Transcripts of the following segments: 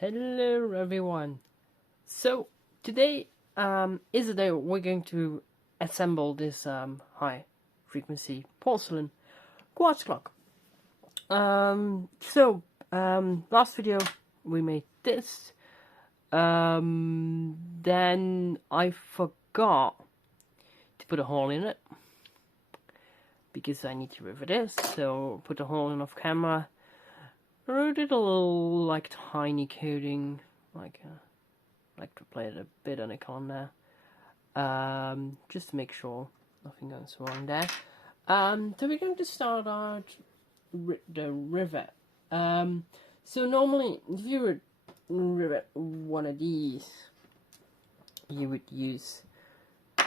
Hello everyone. So today is the day we're going to assemble this high frequency porcelain quartz clock. Last video we made this. Then I forgot to put a hole in it because I need to rivet this. So put a hole in off camera. I did a little like tiny coating, like to play it a bit on a con there, just to make sure nothing goes wrong there. So we're going to start out the rivet. So normally, if you would rivet one of these, you would use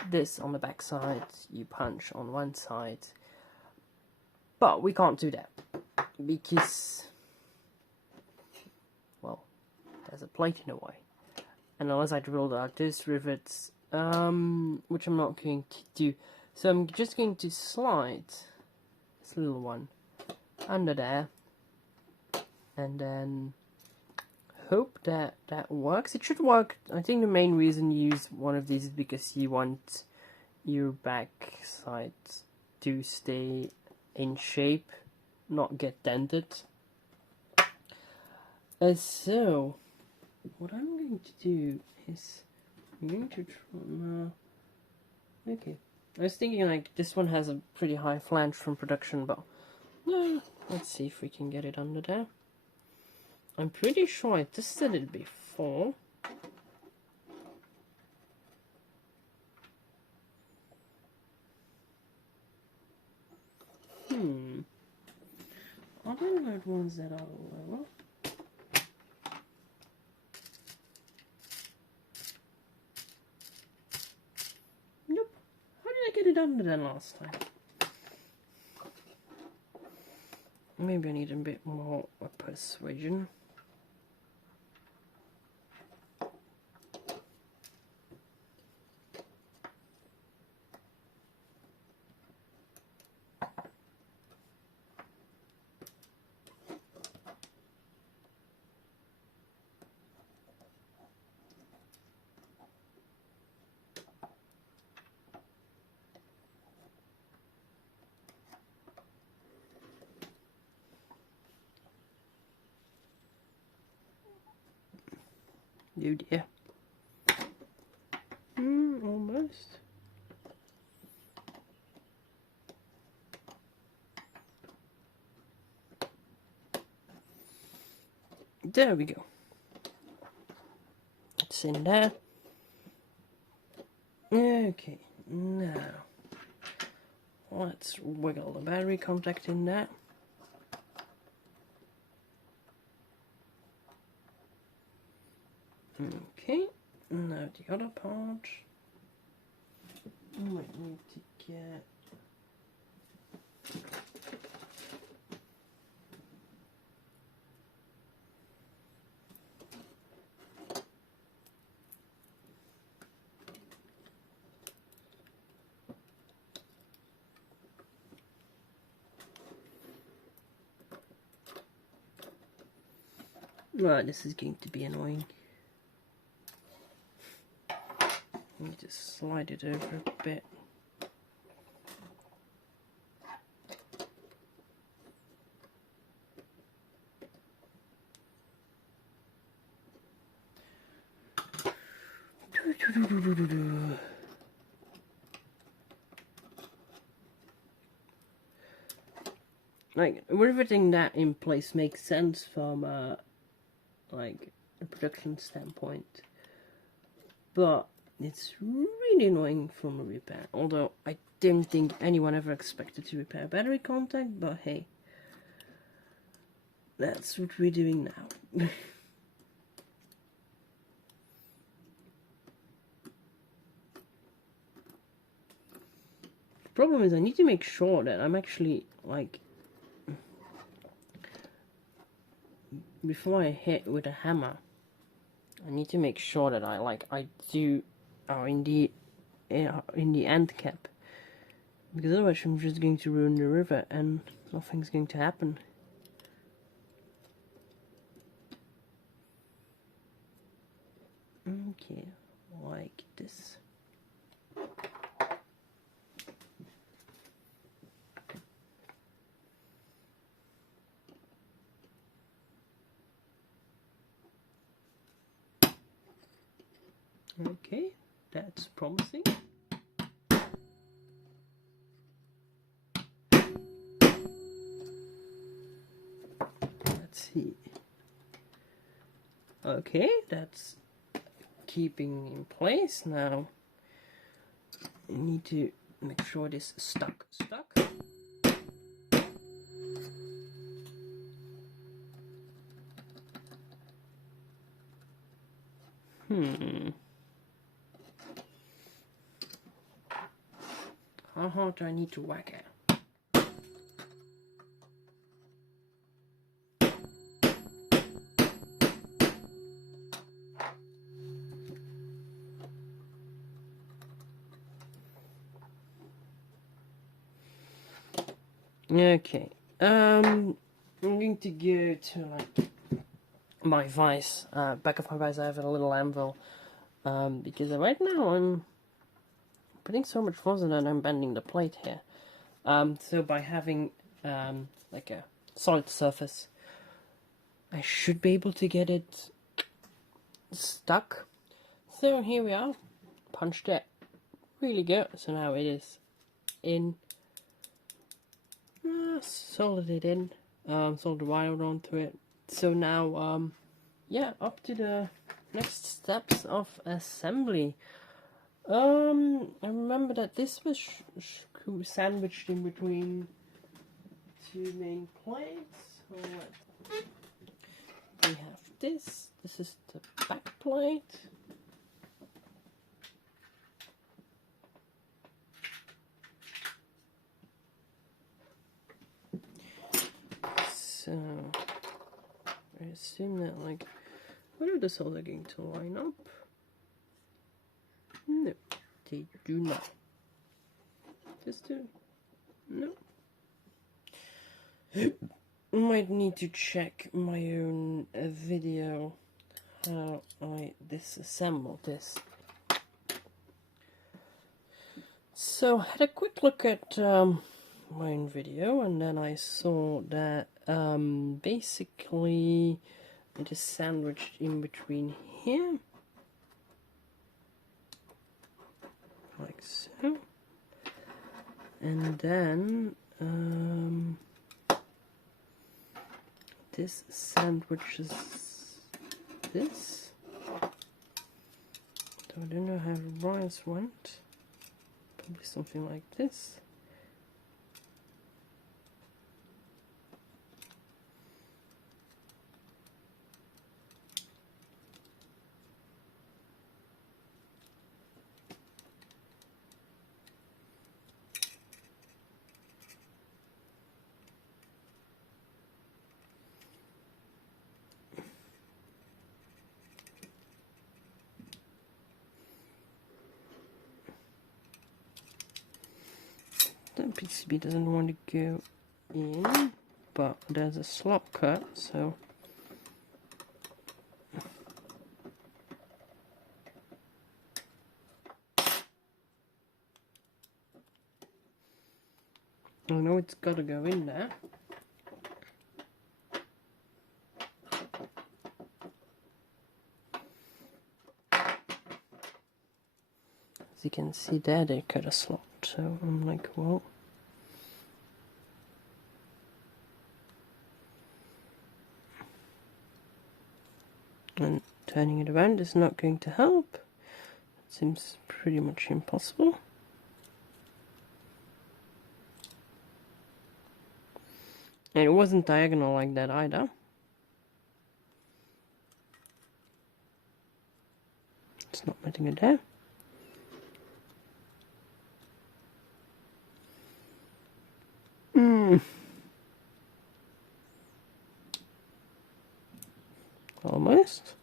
this on the back side. You punch on one side, but we can't do that because, well, there's a plate in the way. And unless I drilled out these rivets, which I'm not going to do. So I'm just going to slide this little one under there, and then hope that that works. It should work. I think the main reason you use one of these is because you want your back side to stay in shape, not get dented. So what I'm going to do is I'm going to try. Okay, I was thinking like this one has a pretty high flange from production, but no. Let's see if we can get it under there. I'm pretty sure I tested it before. Are there not ones that are lower? Nope. How did I get it under there last time? Maybe I need a bit more persuasion. Oh dear. Almost. There we go. It's in there. Okay, now let's wiggle the battery contact in there. Okay, now the other part. I might need to get right, this is going to be annoying. I need to slide it over a bit. Like, riveting that in place makes sense from like a production standpoint, but it's really annoying from a repair. Although I don't think anyone ever expected to repair battery contact, but hey, that's what we're doing now. The problem is I need to make sure that I'm actually like, before I hit with a hammer, I need to make sure that I do in the end cap, because otherwise I'm just going to ruin the rivet and nothing's going to happen. Okay, like this. Okay, that's promising. Let's see. Okay, that's keeping in place. Now you need to make sure it is stuck. How hard do I need to whack it? Okay, I'm going to go to like my vise, back of my vise. I have a little anvil, because right now I'm putting so much force on it, I'm bending the plate here. So by having like a solid surface, I should be able to get it stuck. So here we are, punched it really good. So now it is in. Solid it in, solid the wire onto it. So now, yeah, up to the next steps of assembly. I remember that this was sandwiched in between two main plates. We have this. This is the back plate. So I assume that, like, where are the cells are going to line up? No, they do not. Just to no. Might need to check my own video how I disassemble this. So I had a quick look at my own video, and then I saw that basically it is sandwiched in between here, like so, and then this sandwiches this. So I don't know how the wires went. Probably something like this. The PCB doesn't want to go in, but there's a slot cut, so I know it's got to go in there. As you can see there, they cut a slot, so I'm like, well, and turning it around is not going to help. It seems pretty much impossible. And it wasn't diagonal like that either. It's not letting it there. Almost.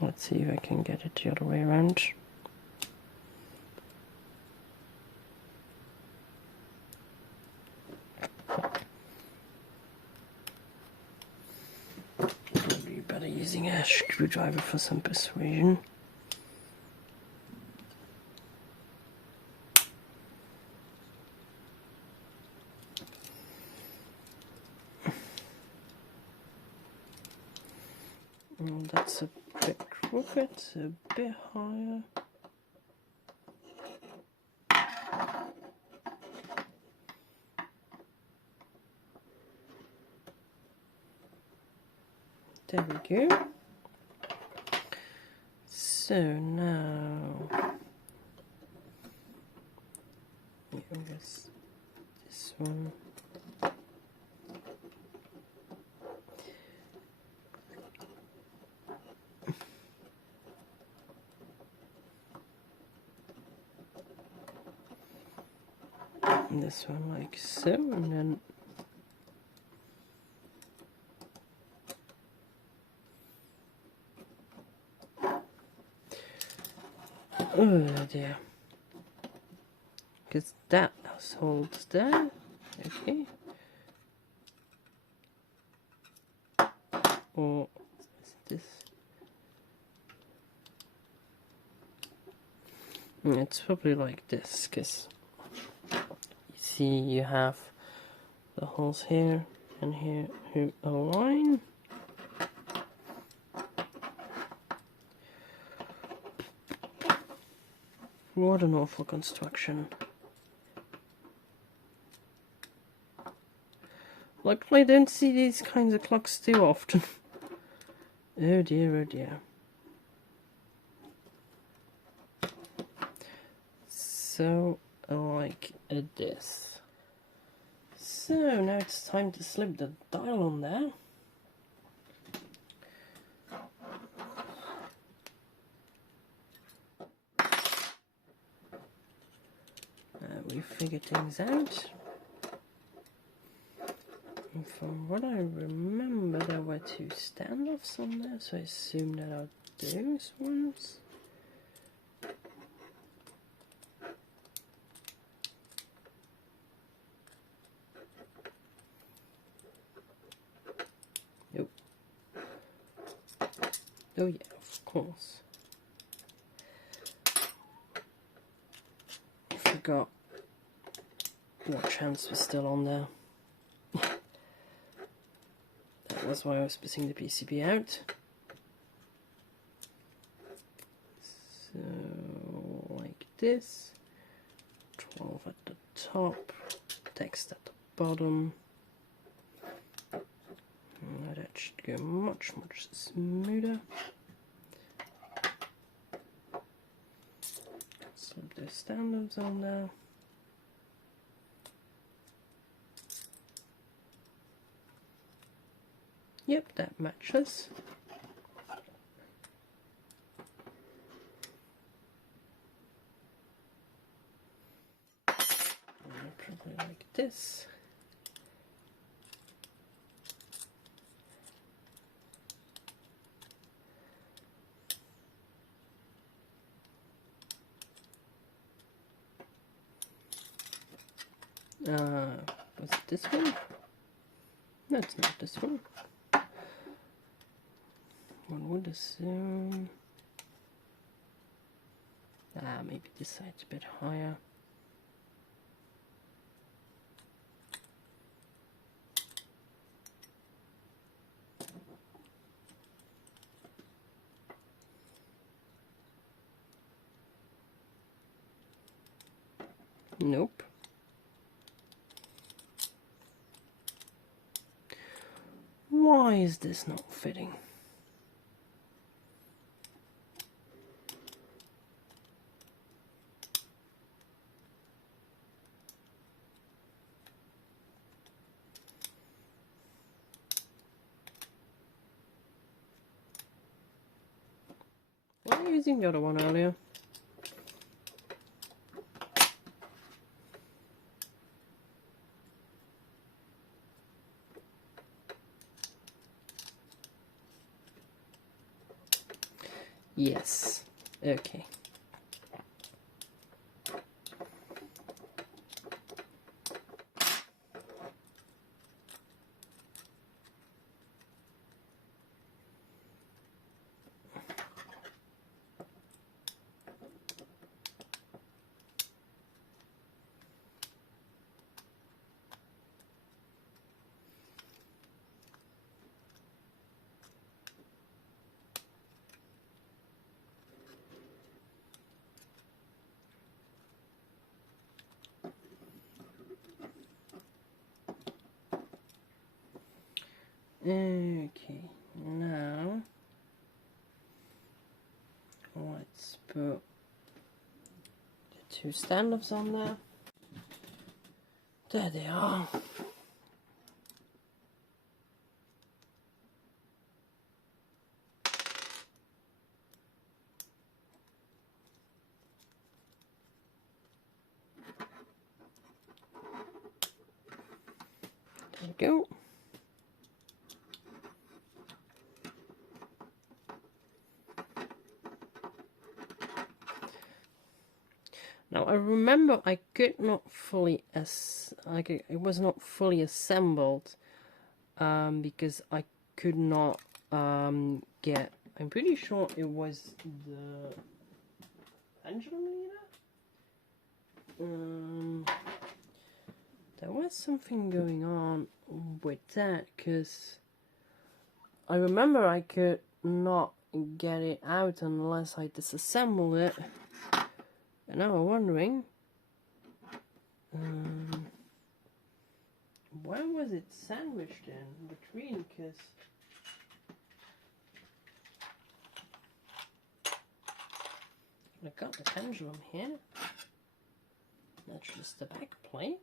Let's see if I can get it the other way around. using a screwdriver for some persuasion. Oh, that's a bit crooked, a bit higher. There we go. So now, I guess this one. And this one like so, and then oh dear, because that holds there. Okay. Or is this? It's probably like this, because you see you have the holes here and here who align. What an awful construction. Luckily I don't see these kinds of clocks too often. Oh dear, oh dear. So, like this. So, now it's time to slip the dial on there. We figure things out. And from what I remember, there were 2 standoffs on there, so I assume that are those ones. Nope. Oh yeah, of course. I forgot what chance was still on there. That was why I was putting the PCB out. So, like this. 12 at the top, text at the bottom. And that should go much, much smoother. Slip those standards on there. Yep, that matches. Probably like this. Was it this one? No, it's not this one. One would assume. Maybe this side's a bit higher. Nope. Why is this not fitting? Were you using the other one earlier? Yes. Okay. Okay, now let's put the two stand-offs on there. There they are. There we go. Now I remember I could not fully it was not fully assembled because I could not get. I'm pretty sure it was the pendulum leader. There was something going on with that because I remember I could not get it out unless I disassembled it. And now I'm wondering, where was it sandwiched in between? Because I got the pendulum here. That's just the back plate.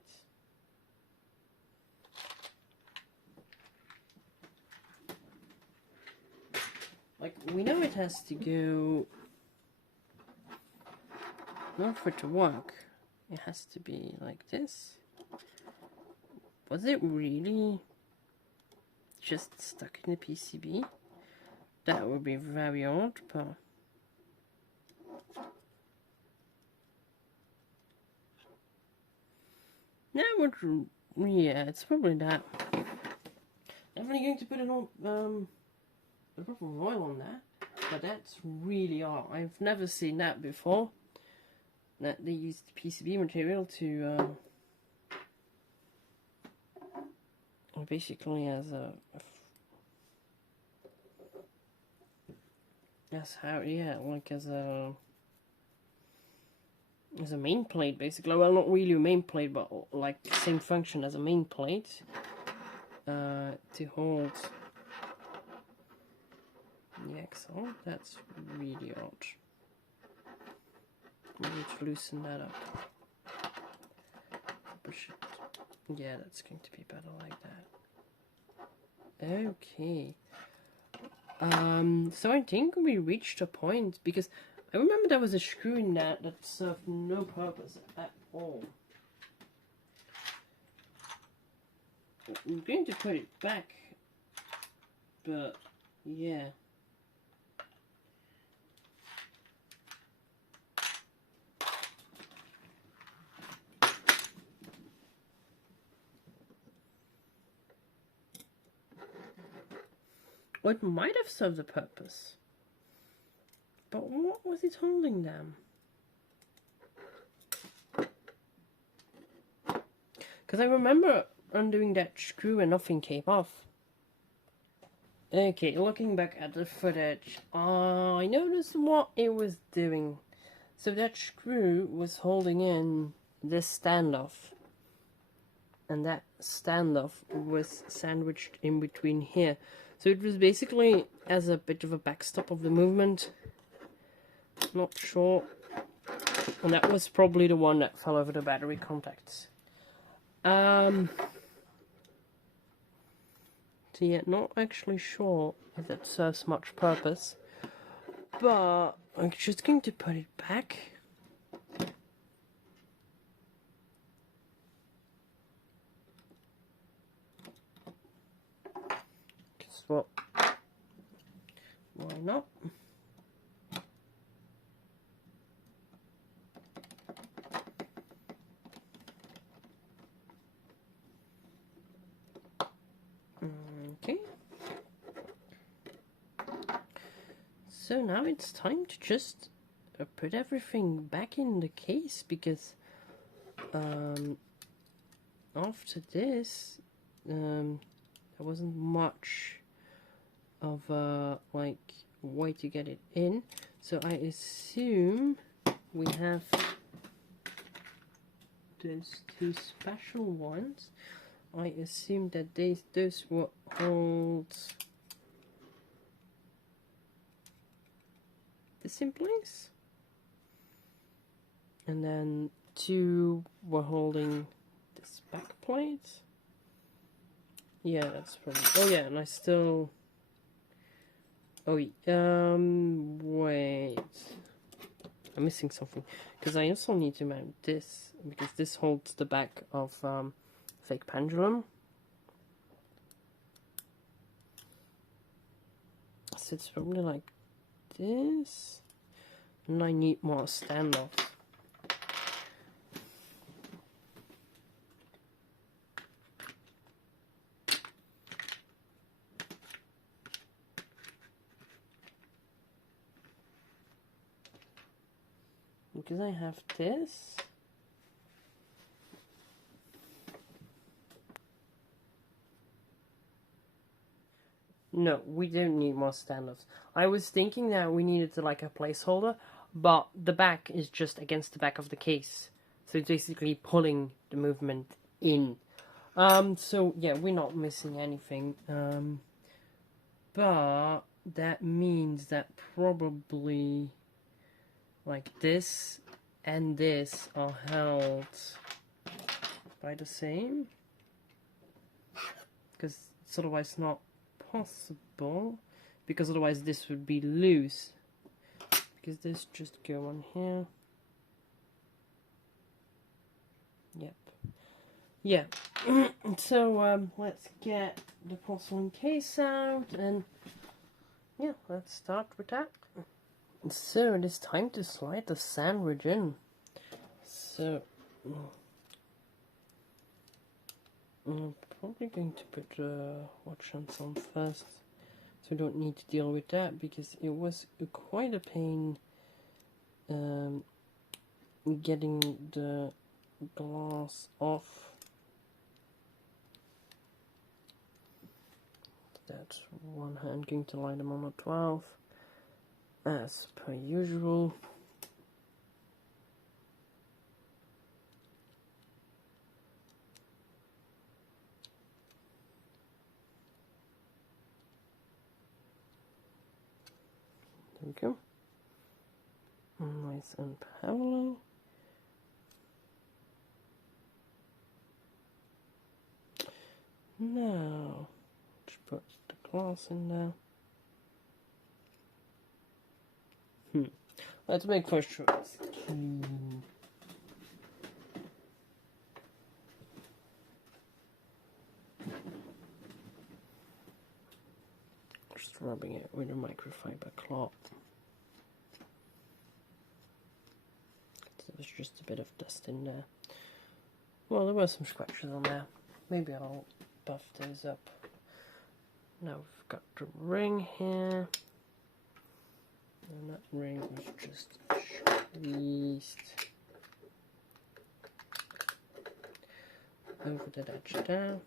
Like, we know it has to go. In order for it to work, it has to be like this. Was it really just stuck in the PCB? That would be very odd, but that would, yeah, it's probably that. Definitely going to put an old, a drop of oil on that, but that's really odd. I've never seen that before. That they used PCB material to basically as as a main plate, basically. Well, not really a main plate, but like the same function as a main plate to hold the axle. That's really odd. We need to loosen that up. Yeah, that's going to be better like that. Okay. So I think we reached a point, because I remember there was a screw in that served no purpose at all. I'm going to put it back, but yeah. Well, it might have served a purpose, but what was it holding them? Because I remember undoing that screw and nothing came off. Okay, looking back at the footage, I noticed what it was doing. So that screw was holding in this standoff, and that standoff was sandwiched in between here. So it was basically as a bit of a backstop of the movement. Not sure. And that was probably the one that fell over the battery contacts. So yeah, not actually sure if that serves much purpose. But I'm just going to put it back. Well, why not? Okay. So now it's time to just put everything back in the case, because after this there wasn't much of a way to get it in, so I assume we have those two special ones. I assume that those will hold this in place, and then 2 were holding this back plate. Yeah, that's probably. Oh yeah, and I still. Oh, wait. I'm missing something because I also need to mount this because this holds the back of fake pendulum. So it's probably like this, and I need more standoffs. Because I have this. No, we don't need more standoffs. I was thinking that we needed like a placeholder, but the back is just against the back of the case. So it's basically pulling the movement in. So yeah, we're not missing anything. But that means that probably like this and this are held by the same, because it's otherwise not possible, because otherwise this would be loose, because this just go on here. Yep. Yeah. So let's get the porcelain case out, and yeah, let's start with that. So it is time to slide the sandwich in. So I'm probably going to put watch hands on first, so we don't need to deal with that, because it was quite a pain getting the glass off. That's one hand going to line them on a 12 as per usual. There we go. Nice and parallel. Now, let's put the glass in there. Let's make sure it's clean. Just rubbing it with a microfiber cloth. So there's just a bit of dust in there. Well, there were some scratches on there. Maybe I'll buff those up. Now we've got the ring here. And that ring was just squeezed over the edge there.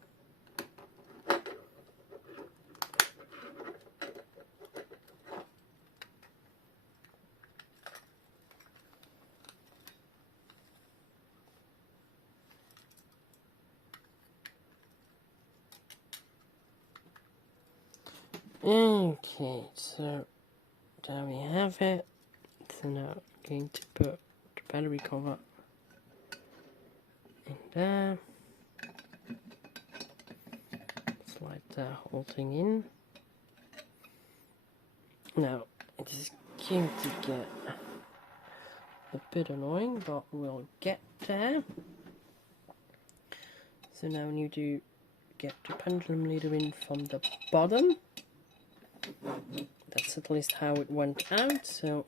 Okay, so there we have it. So now I'm going to put the battery cover in there. Slide the whole thing in. Now it is going to get a bit annoying, but we'll get there. So now we need to get the pendulum leader in from the bottom. That's at least how it went out, so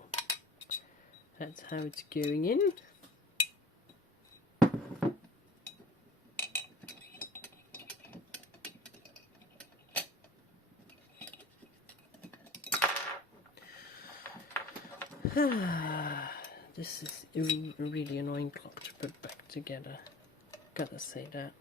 that's how it's going in. This is a really annoying clock to put back together, gotta say that.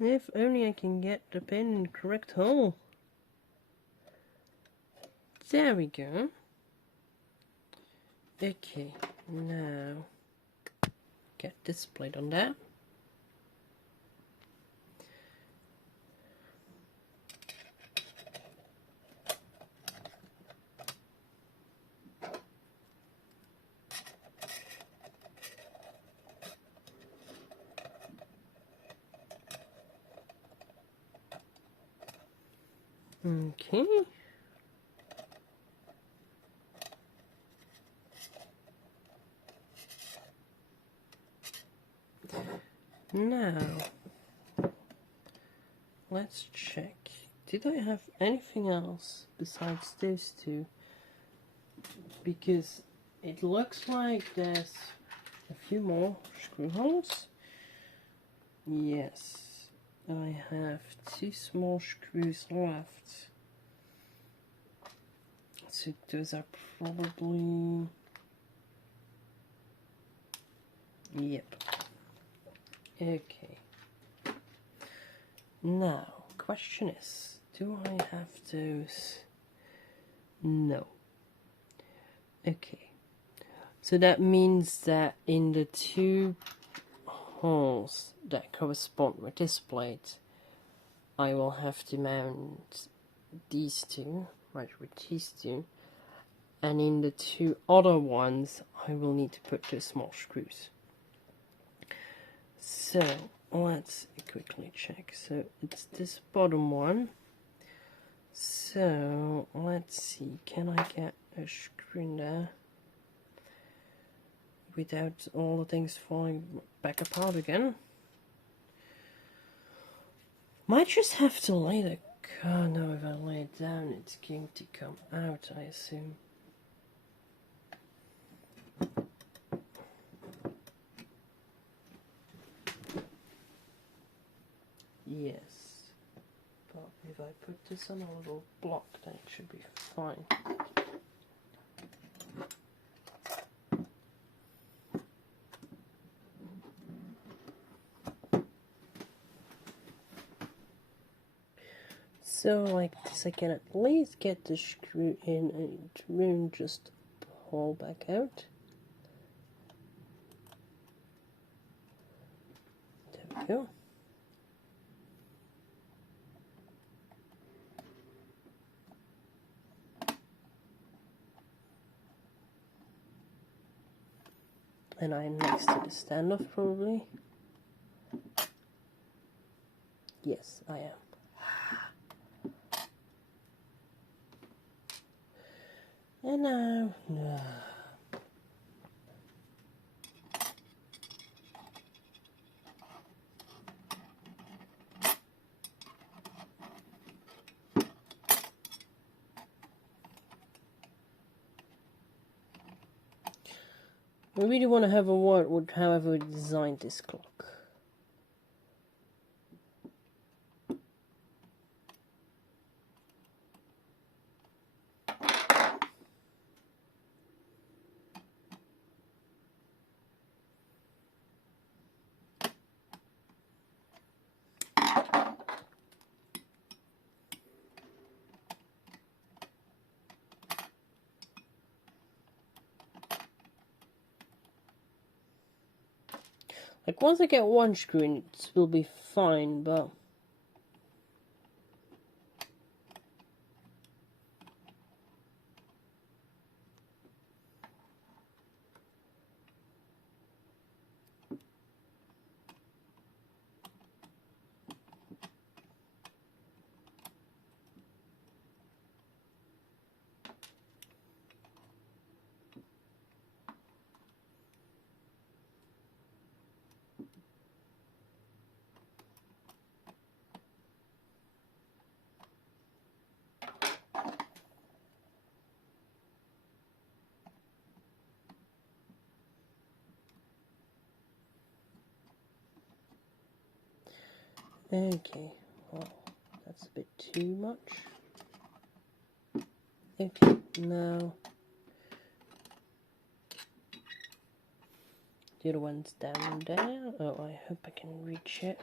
If only I can get the pin in the correct hole. There we go. Okay, now get this plate on there. Okay. Now, let's check. Did I have anything else besides those two? Because it looks like there's a few more screw holes. Yes. I have 2 small screws left. So those are probably... Yep. Okay. Now, question is, do I have those? No. Okay. So that means that in the 2 holes that correspond with this plate, I will have to mount these 2, right, with these 2, and in the 2 other ones I will need to put the small screws. So let's quickly check. So it's this bottom one. So let's see, can I get a screw in there without all the things falling back apart again? Might just have to lay the car. No, if I lay it down, it's going to come out, I assume. Yes. But if I put this on a little block, then it should be fine. So like this, I can at least get the screw in and it won't just pull back out. There we go. And I'm next to the standoff probably. Yes, I am. And now, no. I really want to have a word with however we designed this clock. Like, once I get one screw in, it will be fine, but... Okay, well, that's a bit too much. Okay, now the other one's down there. Oh, I hope I can reach it.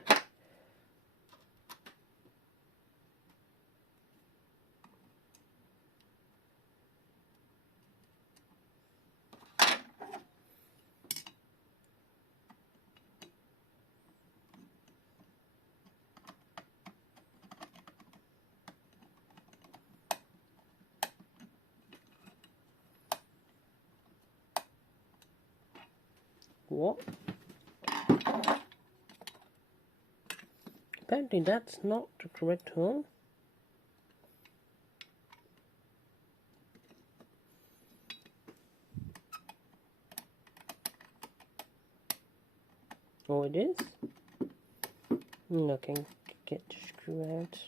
for. Apparently that's not the correct hole. Oh, it is? I can get the screw out.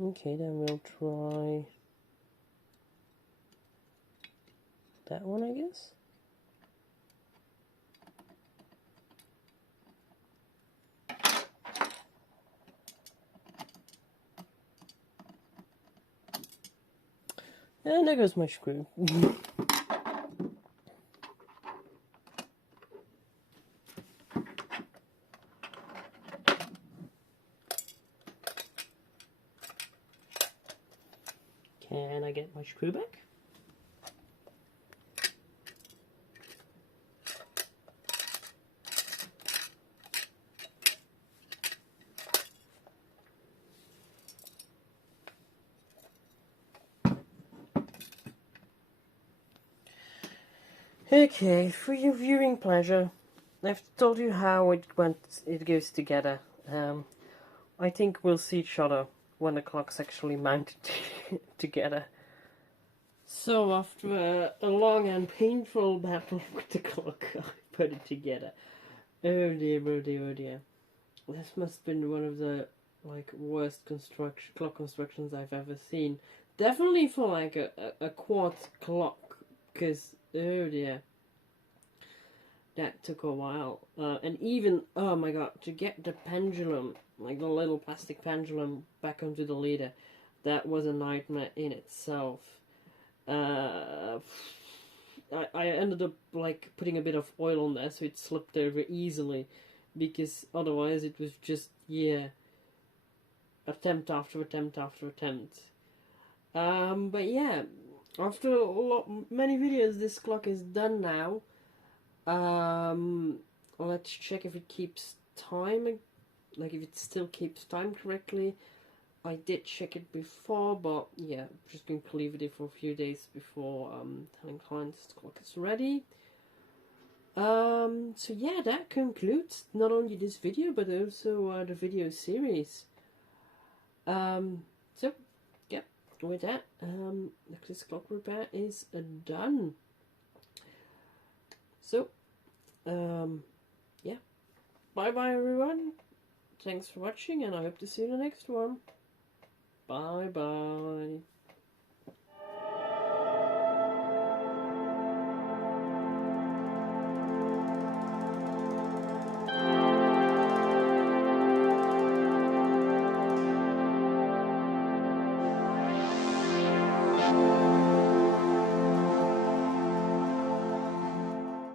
Okay, then we'll try that one, I guess. And there goes my screw. Can I get my screw back? Okay, for your viewing pleasure, I've told you how it goes together. I think we'll see each other when the clock's actually mounted together. So after a long and painful battle with the clock, I put it together. Oh dear, oh dear, oh dear. This must have been one of the worst clock constructions I've ever seen. Definitely for like a quartz clock, because oh dear, that took a while. And even, oh my god, to get the pendulum, like the little plastic pendulum, back onto the leader, that was a nightmare in itself. I ended up like putting a bit of oil on there so it slipped over easily, because otherwise it was just, yeah, attempt after attempt after attempt. But yeah, after many videos, this clock is done now. Let's check if it keeps time, like if it still keeps time correctly. I did check it before, but yeah, I'm just going to leave it for a few days before telling clients the clock is ready. So yeah, that concludes not only this video, but also the video series. So yeah, with that, this clock repair is done. So, yeah, bye bye everyone. Thanks for watching, and I hope to see you in the next one. Bye bye.